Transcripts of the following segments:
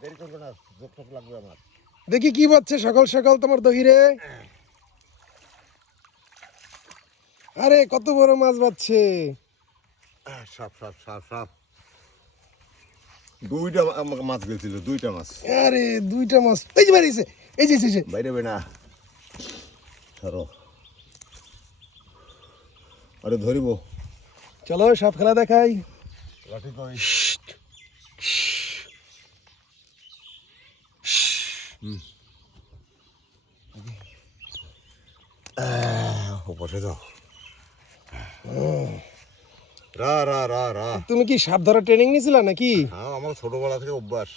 দেরি করবে না, যোগ টোক লাগবে আমার। দেখি কি বাচ্ছে সকাল সকাল তোমার দহিরে। আরে কত বড় মাছ বাচ্ছে। সাপ সাপ সাপ সাপ। দুইটা মাছ গেছিল, দুইটা মাছ। আরে দুইটা মাছ এই যে বেরিয়েছে, এই যে এই যে। বাইরে না ধরো, আরে ধরিব। চলো সাপ খেলা দেখাই। লাঠি কই? বসে যাও। রা রা রা রা। তুমি কি সাপ ধরার ট্রেনিং নিয়েছিলা নাকি? হ্যাঁ, আমার ছোটবেলা থেকে অভ্যাস।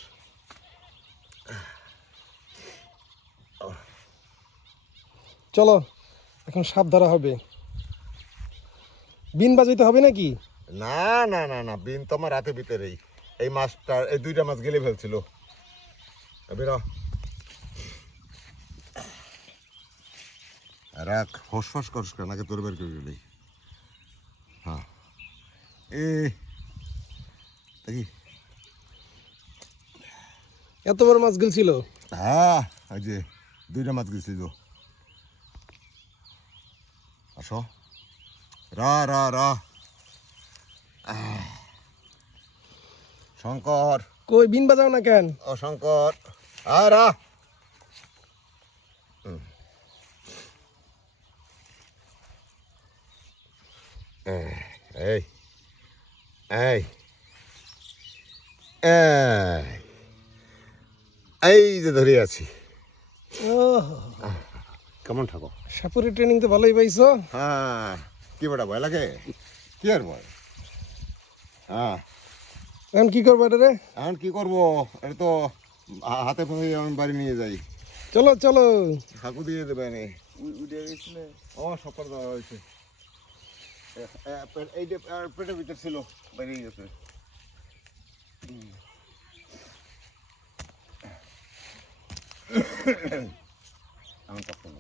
চলো এখন সাপ ধরা হবে। বিন বাজাইতে হবে নাকি? না না না না, বিন তো আমার রাতে ভিতরেই। এই মাছটা, এই দুইটা মাছ গেলে ফেলছিল। বেরো রাখ, ফসফস করস কেন, আগে তোর বের করে গেলি। হ্যাঁ এ দেখি। এত বড় মাছ গেলছিল? হ্যাঁ, এই যে দুইটা মাছ গেছিল। আসো, রা রা রা। শঙ্কর, কই বিন বাজাও না কেন? ও শঙ্কর, আর রা। এই এই এই এই যে ধরে আছি। ওহ, কেমন থাকো? সাপুরের ট্রেনিং তো ভালোই পাইছো। হ্যাঁ, কি বেটা ভয় লাগে? কি আর ভয়? হ্যাঁ, এখন কি করবো এটা রে? এখন কি করবো? এটা তো হাতে ফেলে আমি বাড়ি নিয়ে যাই। চলো চলো। হাঁকু দিয়ে দেবে নে। ও সকাল দেওয়া হয়েছে। এই যে পেটের ভিতর ছিল, বেরিয়ে গেছে। এখন কষ্ট না।